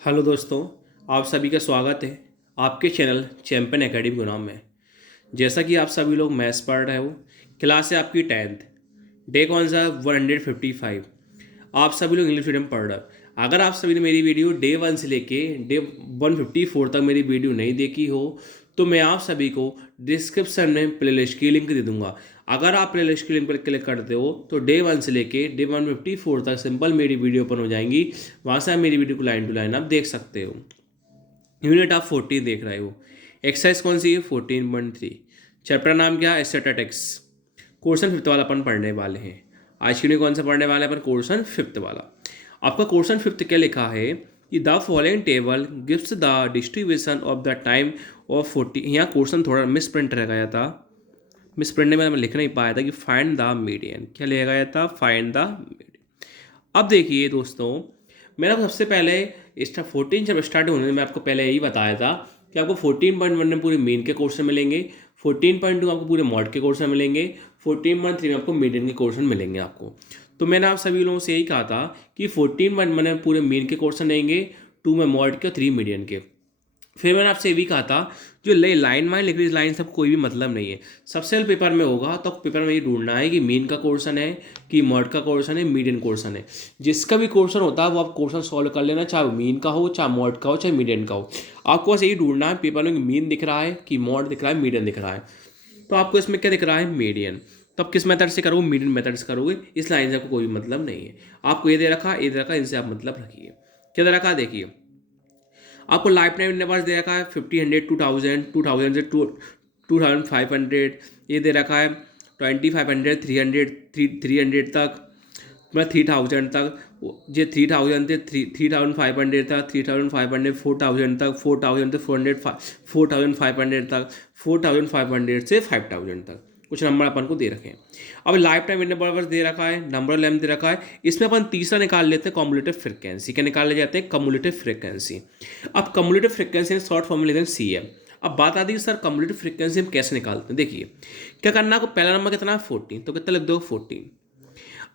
Hello दोस्तों, आप सभी का स्वागत है आपके चैनल चैंपियन एकेडमी गुनाम में। जैसा कि आप सभी लोग मैथ्स पढ़ रहे हो, क्लास है आपकी 10th, डे कौन सा 155। आप सभी लोग इंग्लिश मीडियम पढ़ रहे हो। अगर आप सभी ने मेरी वीडियो डे 1 से लेके डे 154 तक मेरी वीडियो नहीं देखी हो तो मैं आप सभी को डिस्क्रिप्शन में प्लेलिस्ट की लिंक दे दूंगा। अगर आप प्लेलिस्ट की लिंक पर क्लिक करते हो तो डे 1 से लेके डे 154 तक सिंपल मेरी वीडियो ओपन हो जाएंगी। वहाँ से आप मेरी वीडियो को लाइन टू लाइन आप देख सकते हो। यूनिट आप 14 देख रहे हो। एक्सरसाइज कौन सी है? 14.3। चैप्टर नाम क्या है? स्टैटिस्टिक्स। क्वेश्चन फिफ्थ वाला अपन पढ़ने वाले हैं। आज की यूनिट कौन सा पढ़ने वाले हैं अपन? क्वेश्चन फिफ्थ वाला। आपका क्वेश्चन फिफ्थ क्या लिखा है कि the following table gives the distribution of the time of 40। यहाँ क्वेश्चन थोड़ा मिस प्रिंट रह गया था। मिस प्रिंट में मैं लिख नहीं पाया था कि फाइंड द मीडियन। क्या लिखा गया था? Find the median. अब देखिए दोस्तों, मैंने आपको सबसे पहले इस 14 जब स्टार्ट होने में मैं आपको पहले यही बताया था कि आपको 14.1 में पूरे मेन के क्वेश्चन मिलेंगे, 14.2 आपको पूरे मॉड के क्वेश्चन मिलेंगे, 14.3 में आपको मीडियन के क्वेश्चन मिलेंगे आपको। तो मैंने आप सभी लोगों से यही कहा था कि 14.1 में पूरे मेन के क्वेश्चन रहेंगे, 2 में मॉड के और 3 मीडियन के। फिर मैंने आपसे ये भी कहा था जो लाइन वाइन लिख रही लाइन सब कोई भी मतलब नहीं है। सबसे पहले पेपर में होगा तो पेपर में ये ढूंढना है कि मीन का क्वेश्चन है कि मॉड का क्वेश्चन है, मीडियन क्वेश्चन है। जिसका भी क्वेश्चन होता है वो आप क्वेश्चन सॉल्व कर लेना, चाहे मीन का हो, चाहे मॉड का हो, चाहे मीडियन का हो। आपको बस यही ढूंढना है पेपर में कि मीन दिख रहा है कि मॉड दिख रहा है, मीडियन दिख रहा है। तो आपको इसमें क्या दिख रहा है? मीडियन। तो आप किस मेथड से करोगे? मीडियन मेथड से करोगे। इस लाइन से आपको कोई मतलब नहीं है। आपको ये दे रखा, ये दे रखा, इनसे आप मतलब रखिए। क्या दे रखा? देखिए, आपको लाइफ टाइम इंटरवल्स दे रखा है 50, 100, 2000, 2000 से 2500। ये दे रखा है 2500, 300, 300 तक, मतलब 3000 तक। ये 3000 से 3500 तक, 3500, 4000 तक, 4000 से 400, 4500 तक, 4500 से 5000 तक कुछ नंबर अपन को दे रखे हैं। अब लाइफ टाइम इंटरवल दे रखा है, नंबर लेंथ दे रखा है। इसमें अपन तीसरा निकाल लेते हैं, कम्युलेटिव फ्रिक्वेंसी। क्या निकाल ले जाते हैं? Cumulative frequency. अब कम्युलेटिव फ्रिक्वेंसी शॉर्ट फॉर्म में लेते हैं CM। अब बात आती है सर कम्युलेटिव फ्रिक्वेंसी हम कैसे निकालते हैं। देखिए, क्या करना है आपको? पहला नंबर कितना है? 14, तो कितना लिख दो? 14।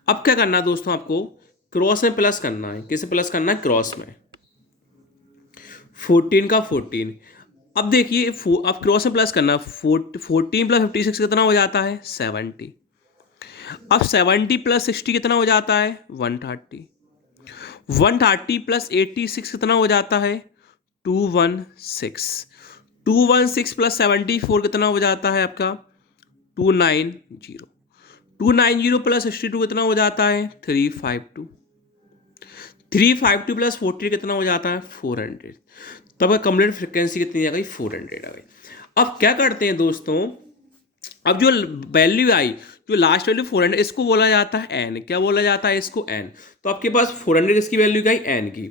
अब क्या करना है दोस्तों? आपको क्रॉस में प्लस करना है। किसे प्लस करना है? क्रॉस में। 14 का 14। अब देखिए, अब क्रॉस में प्लस करना, 14 प्लस 56 कितना हो जाता है? 70। अब 70 प्लस 60 कितना हो जाता है? 130। 130 प्लस 86 कितना हो जाता है? 216। 216 प्लस 74 कितना हो जाता है आपका? 290। 290 प्लस 62 कितना हो जाता है? 352। 352 प्लस 40 कितना हो जाता है? 400। तब कम्युलेटिव फ्रिक्वेंसी कितनी आ गई? 400 आ गई। अब क्या करते हैं दोस्तों, अब जो वैल्यू आई, जो लास्ट वैल्यू 400, इसको बोला जाता है एन। क्या बोला जाता है इसको? एन। तो आपके पास 400 किसकी वैल्यू आई? एन की।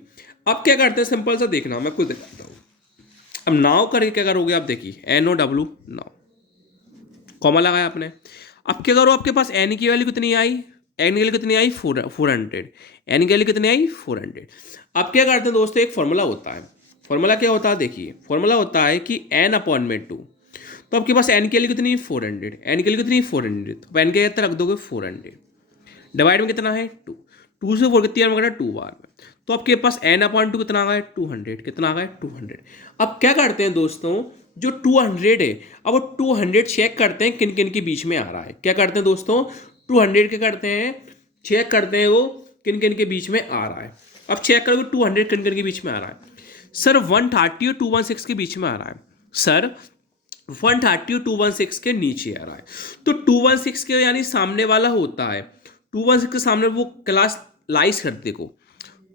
अब क्या करते हैं? सिंपल सा देखना, मैं खुद दिखाता हूँ। अब नाव करके क्या करोगे आप? देखिए, NOW नाव, कॉमा लगाया आपने। अब क्या करो, आपके पास एन की वैल्यू कितनी आई? एन की वैल्यू कितनी आई? 400। एन की वैल्यू कितनी आई? 400। अब क्या करते हैं दोस्तों, एक फॉर्मूला होता है। फॉर्मूला क्या होता है? देखिए, फॉर्मूला होता है कि n अपॉन में 2। तो आपके पास एन की वैल्यू कितनी है? 400। एन की वैल्यू कितनी है? 400। तो एन के कितना रख दोगे? 400। डिवाइड में कितना है? 2। 2 से 4 कितनी बार में? 2 बार में। तो आपके पास n अपॉन 2 कितना आ गया? 200। कितना आ गया? 200। अब क्या करते हैं दोस्तों, जो 200 है, अब वो 200 चेक करते हैं किन किन के बीच में आ रहा है। क्या करते हैं दोस्तों? 200 क्या करते हैं? चेक करते हैं वो किन किन के बीच में आ रहा है। अब चेक करोगे 200 किन किन के बीच में आ रहा है। सर 130 और 216 के बीच में आ रहा है। सर 130 और 216 के नीचे आ रहा है। तो 216 के यानी सामने वाला होता है, 216 के सामने वो क्लास लाइस करते को,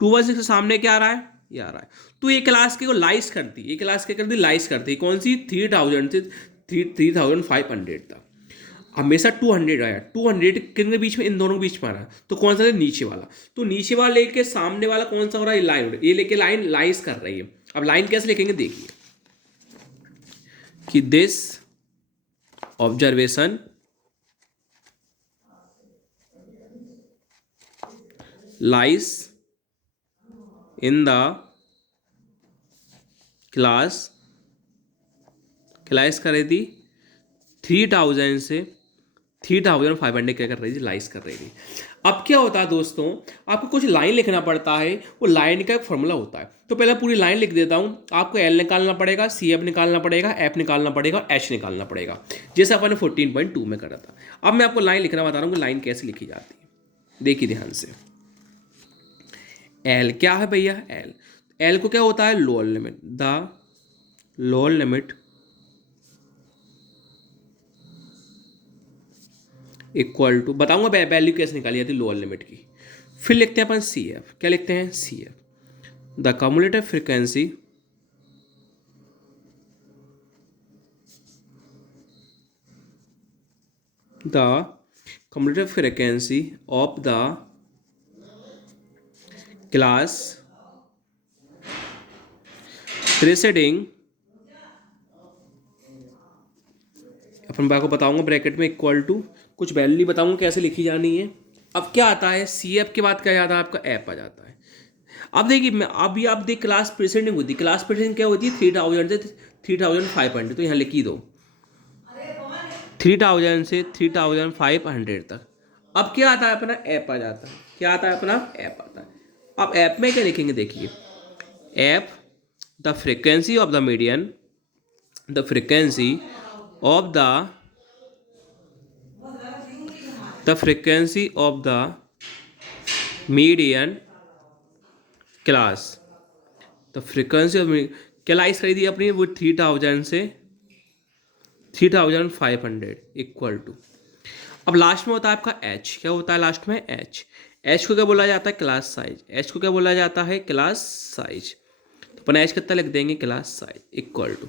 216 के सामने क्या आ रहा है? ये आ रहा है। तो ये क्लास के को लाइस करती, ये क्लास क्या करती? लाइस करती। कौन सी? 3000 से 3500 तक। हमेशा 200 आया, 200 किन के बीच में? इन दोनों के बीच में आ रहा है। तो कौन सा है? नीचे वाला। तो नीचे वाला लेके सामने वाला कौन सा हो रहा है? लाइन। ये लेके लाइन लाइस कर रही है। अब लाइन कैसे लिखेंगे? देखिए कि this observation lies in the class, class कर रही थी 3000 से 3500 क्या कर रही थी? लाइस कर रही थी। अब क्या होता है दोस्तों, आपको कुछ लाइन लिखना पड़ता है, वो लाइन का एक फॉर्मूला होता है। तो पहले पूरी लाइन लिख देता हूँ। आपको एल निकालना पड़ेगा, सी एफ निकालना पड़ेगा, एफ निकालना पड़ेगा, एच निकालना पड़ेगा, जैसे अपन ने 14.2 में करा था। अब मैं आपको लाइन लिखना बता रहा हूँ कि लाइन कैसे लिखी जाती है। देखिए ध्यान से, एल क्या है भैया, एल, एल को क्या होता है, lower limit, the lower limit equal to, बताऊंगा वैल्यू कैसे निकाली जाती है लोअर लिमिट की। फिर लिखते हैं अपन सी एफ, क्या लिखते हैं, C F the cumulative frequency the cumulative frequency of the class preceding, अपन को बताऊंगा ब्रैकेट में इक्वल टू, कुछ वैल्यू बताऊंगा कैसे लिखी जानी है। अब क्या आता है, सी एफ के बाद क्या आता है, आपका ऐप आ जाता है। अब देखिए, मैं अभी आप देख, क्लास प्रेसिडेंट होती है, क्लास प्रेसिडेंट क्या होती है, 3000 से 3500, तो यहाँ लिख ही दो 3000 से 3500 तक। अब क्या आता है, अपना ऐप आ जाता है। क्या आता है, अपना ऐप आता है। अब ऐप में क्या लिखेंगे, देखिए, app the frequency of the median, the frequency of the frequency of the median class, the frequency of class करी दी अपनी वो 3000 से 3500 इक्वल टू। अब लास्ट में होता है आपका एच, क्या होता है लास्ट में, एच, एच को क्या बोला जाता है, क्लास साइज, एच को क्या बोला जाता है, क्लास साइज। तो अपन एच कितना लिख देंगे, क्लास साइज इक्वल टू।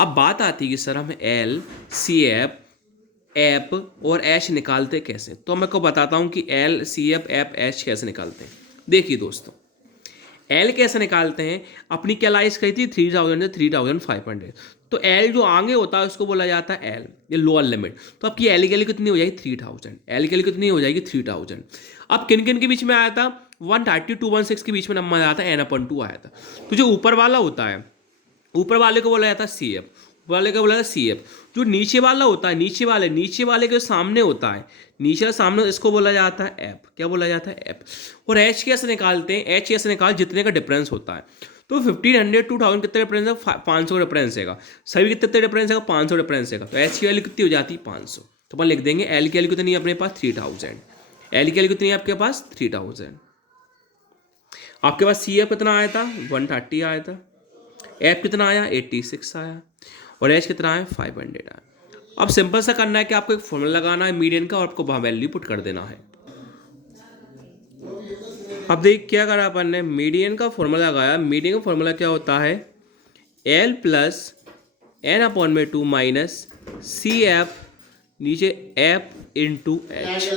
अब बात आती है कि सर हम एल, सी एफ, एप और एच निकालते कैसे, तो मैं को बताता हूँ कि L, C F, F, H कैसे निकालते हैं। देखिए दोस्तों, एल कैसे निकालते हैं, अपनी क्या लाइस कही थी 3000 से 3500, तो एल जो आगे होता है उसको बोला जाता है एल, ये लोअर लिमिट। तो आपकी एल की वैल्यू कितनी हो जाएगी, 3000, एल की वैल्यू कितनी हो जाएगी, 3000। अब किन किन के बीच में आया था, 130 216 के बीच में नंबर आया था, n/2 आया था। तो जो ऊपर वाला होता है, ऊपर वाले को बोला जाता है सी एफ, वाले को बोला जाता है सी एफ। जो नीचे वाला होता है, नीचे वाले के सामने होता है, नीचे वाला सामने, इसको बोला जाता है ऐप, क्या बोला जाता है, ऐप। और एच कैसे निकालते हैं, एच कैसे निकाल, जितने का डिफरेंस होता है। तो 1500 2000 कितने डिफरेंस है, 500 डिफरेंस है, सभी कितने डिफरेंस है, 500 डिफरेंस है। तो एच की वैल्यू कितनी हो जाती है, 500। तो अपन लिख देंगे एल की वैल्यू कितनी है अपने पास, 3000, एल की वैल्यू कितनी है आपके पास, 3000। आपके पास सी एफ कितना आया था, 130 आया था, एफ कितना आया, 86 आया, और एच कितना आया, 500 आया। अब सिंपल सा करना है कि आपको एक फॉर्मूला लगाना है मीडियन का, और आपको वहाँ वैल्यू पुट कर देना है। अब देख क्या करा अपन ने, मीडियन का फॉर्मूला लगाया। मीडियन का फॉर्मूला क्या होता है, L plus n/2 minus C F, नीचे एफ इंटू एच।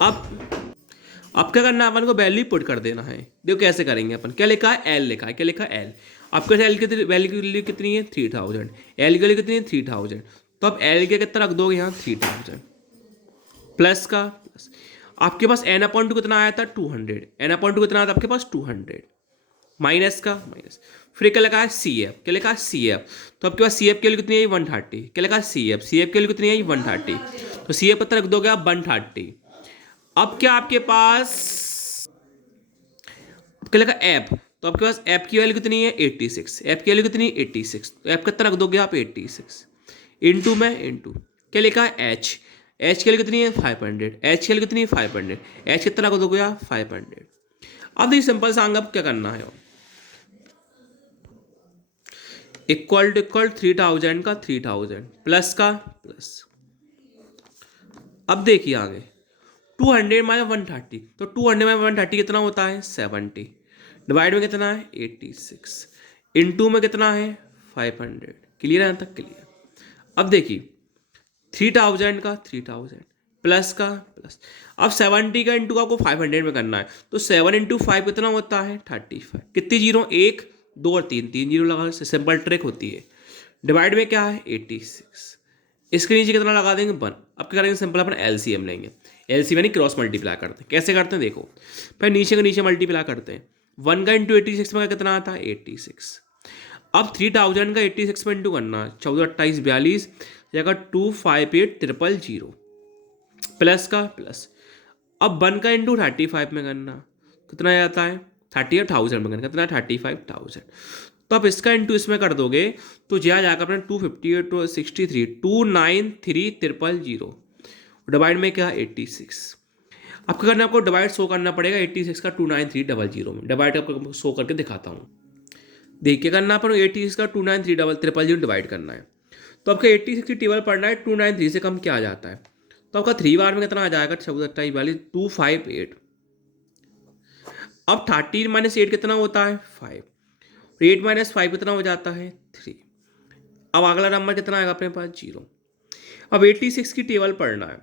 अब क्या करना है, अपन को वैल्यू पुट कर देना है। देखो कैसे करेंगे अपन, क्या लिखा है, एल लिखा है, क्या लिखा है, एल। आपके एल की वैल्यू कितनी है, 3000, एल की वैल्यू कितनी है, 3000। तो अब एल के कितना रख दोगे यहाँ, 3000 प्लस का प्लस। आपके पास n/2 कितना आया था, 200, n/2 कितना आया था आपके पास, 200, माइनस का माइनस। फिर क्या लिखा है, सी एफ, क्या लिखा है, सी एफ। तो आपके पास सी एफ की वैल्यू कितनी है, 130, क्या लिखा है, सी एफ, सी एफ की वैल्यू कितनी है, 130। तो सी एफ कितना रख दोगे आप, 130। अब क्या आपके पास, क्या लिखा ऐप, तो आपके पास ऐप की वैल्यू कितनी है, 86, ऐप की वैल्यू कितनी है, 86। तो ऐप कितना रख दोगे आप, 86 इंटू में इंटू, क्या लिखा है, एच, एच की वैल्यू कितनी है, 500, एच की वैल्यू कितनी है, 500, एच कितना रख दोगे आप, 500। अब देखिए सिंपल सा अब क्या करना है, इक्वल टू इक्वल 3000 का 3000 प्लस का प्लस। अब देखिए आगे 200 माइनस 130, तो 200 माइनस 130 कितना होता है, 70, डिवाइड में कितना है, 86, इंटू में कितना है, 500। क्लियर है यहाँ तक, क्लियर। अब देखिए 3000 का 3000 प्लस का प्लस। अब 70 का इंटू आपको 500 में करना है, तो 7 इंटू 5 कितना होता है, 35। कितनी जीरो, 1 2 और 3, 3 जीरो लगा, सिंपल ट्रिक होती है। डिवाइड में क्या है, 86, इसके नीचे कितना लगा देंगे, 1। अब क्या करेंगे, सिंपल अपन एलसीएम लेंगे, एलसीएम यानी क्रॉस मल्टीप्लाई करते हैं। कैसे करते हैं देखो, पहले नीचे का नीचे मल्टीप्लाई करते हैं। 1 का इंटू 86 में कितना आता है, 86। अब 3000 का 86 में इंटू करना, 14 28 42 जगह 258 000 प्लस का प्लस। अब 1 का इंटू 35 में करना, कितना जाता है 30 और 1000 में करना, कितना 35,000। तो आप इसका इंटू इसमें कर दोगे तो जा जाएगा अपना 258 टू 63 293,000 डिवाइड में क्या 86। आपको करना, आपको डिवाइड शो करना पड़ेगा 86 का 293,000 में। डिवाइड आपको शो करके दिखाता हूँ, देख के करना अपन। 86 का 293,000 डिवाइड करना है। तो आपका 86 की टेबल पढ़ना है, 293 से कम क्या आ जाता है। तो आपका 3 बार में कितना आ जाएगा 27 258। अब 13 माइनस 8 कितना होता है 5, 8 माइनस 5 कितना हो जाता है 3। अब अगला नंबर कितना आएगा अपने पास 0। अब 86 की टेबल पढ़ना है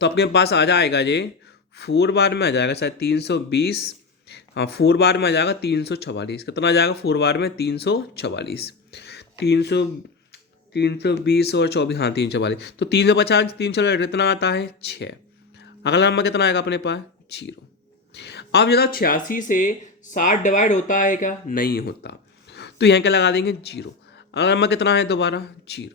तो अपने पास आ जाएगा ये 4 बार में आ जाएगा शायद 320। हाँ 4 बार में आ जाएगा 344। कितना आ जाएगा 4 बार में 344। 300 320 और 24, हाँ 344। तो 350 344 कितना आता है 6। अगला नंबर कितना आएगा अपने पास 0। अब जरा 86 से 60 डिवाइड होता है क्या, नहीं होता, तो यहाँ क्या लगा देंगे 0। अगला नंबर कितना है दोबारा 0।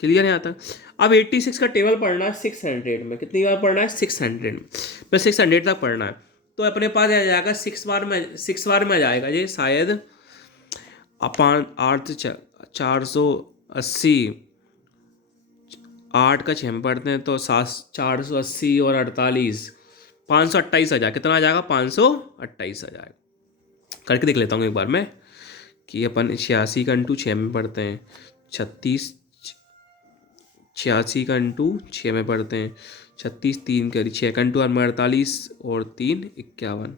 क्लियर है यहाँ तक। अब 86 का टेबल पढ़ना है 600 में, कितनी बार पढ़ना है 600 में, बस 600 तक पढ़ना है। तो अपने पास आ जाएगा 6 बार में आ जाएगा ये शायद अपन 480। 8 का 6 में पढ़ते हैं तो 480 और 48 528 आ जाएगा। कितना आ जाएगा 528 आ जाएगा। करके देख लेता हूँ एक बार मैं कि अपन 86 का इंटू 6 में पढ़ते हैं 36, 86 का इंटू 6 में पढ़ते हैं 36, 3 करी 6 का इंटू 48 और 3 51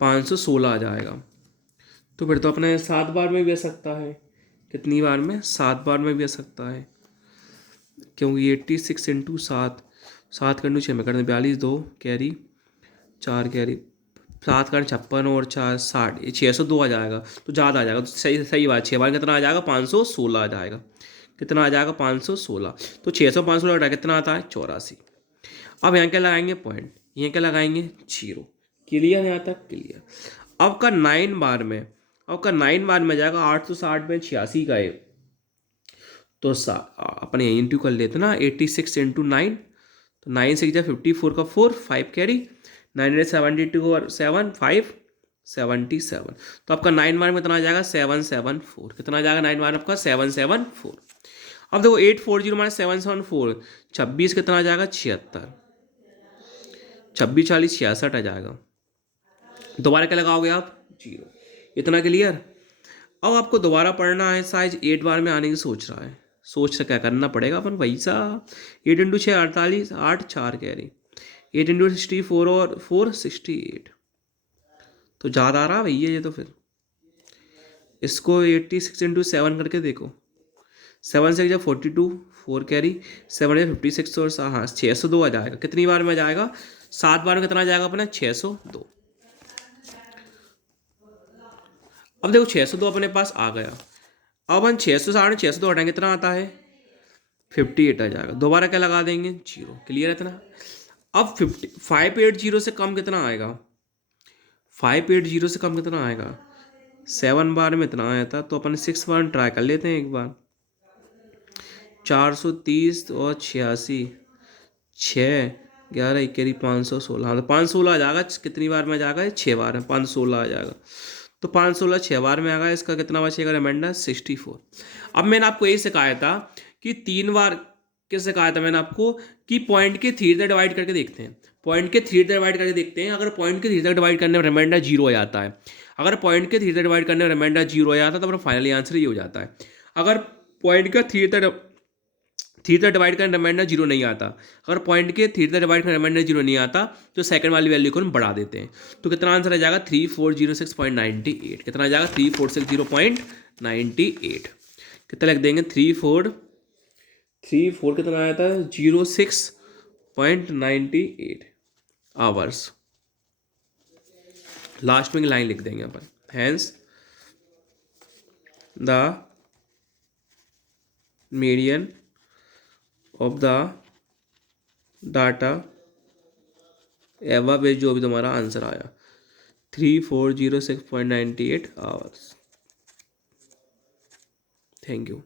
516 आ जाएगा। तो फिर तो अपने 7 बार में भी आ सकता है। कितनी बार में 7 बार में भी आ सकता है, क्योंकि 86 इंटू 7, 7 का इंटू 6 में करते 42 2 कैरी 4 कैरी 7 का 56 और 4 60, 602 आ जाएगा। तो ज़्यादा आ जाएगा, तो सही सही बात। 6 बार कितना आ जाएगा 516 आ जाएगा। कितना आ जाएगा 516। तो 600 516 घटा कितना आता है 84। अब यहाँ क्या लगाएंगे पॉइंट, यहाँ क्या लगाएंगे 0। क्लियर है यहाँ तक क्लियर। अब का 9 बार में, अब का 9 बार में जाएगा 860 में 86 का है। तो अपने इंटू कर लेते ना 86 इंटू 9, तो 9 से 54 का 4 5 कैरी 972 और 7 5 77। तो आपका 9 बार में कितना आ जाएगा 774। कितना आ जाएगा 9 बार आपका 774। अब देखो 840 माइनस 774 26 कितना आ जाएगा 76। 26 40 66 आ जाएगा। दोबारा क्या लगाओगे आप 0। इतना क्लियर। अब आपको दोबारा पढ़ना है, साइज 8 बार में आने की सोच रहा है। सोच से क्या करना पड़ेगा अपन वैसा 8 इंटू 6 48 8 4 कह रही 8 इंटू 64 और 4 68। तो ज़्यादा आ रहा भैया ये। तो फिर इसको 86 इंटू 7 करके देखो। 7 से 42 4 कैरी 7 56 और हाँ 602 आ जाएगा। कितनी बार में आ जाएगा 7 बार में कितना आ जाएगा अपना 602। अब देखो 602 अपने पास आ गया। अब हम 660 602 हटाएंगे कितना आता है 58 आ जाएगा। दोबारा क्या लगा देंगे 0। क्लियर है इतना। अब 580 से कम कितना आएगा 580 से कम कितना आएगा 7 बार में इतना आया था। तो अपन 6 बार ट्राई कर लेते हैं एक बार। 430 और 86 6 11 21 516। हाँ तो 516 आ जाएगा। कितनी बार में आ जाएगा 6 बार में 516 आ जाएगा। तो 516 6 बार में आ गया। इसका कितना बचेगा रिमाइंडर 64। अब मैंने आपको यही सिखाया था कि 3 बार कैसे सिखाया था मैंने आपको कि पॉइंट के 3 तक डिवाइड करके देखते हैं। पॉइंट के 3 तक डिवाइड करके देखते हैं। अगर पॉइंट के 3 तक डिवाइड करने में रिमाइंडर 0 आ जाता है, अगर पॉइंट के 3 तक डिवाइड करने में रिमाइंडर 0 आ जाता है तो अपना फाइनली आंसर ये हो जाता है। अगर पॉइंट का 3 तक डिवाइड करने रिमाइंडर 0 नहीं आता, अगर पॉइंट के 3 तक डिवाइड करने रिमाइंडर 0 नहीं आता तो सेकंड वाली वैल्यू को हम बढ़ा देते हैं। तो कितना आंसर आ जाएगा 3406.98। कितना आ जाएगा 3460.98। कितना लिख देंगे 34 कितना आया था 06.98 आवर्स। लास्ट में लाइन लिख देंगे अपन। Hence the median of the data एवा पे जो भी तुम्हारा आंसर आया 3406.98 आवर्स। Thank you.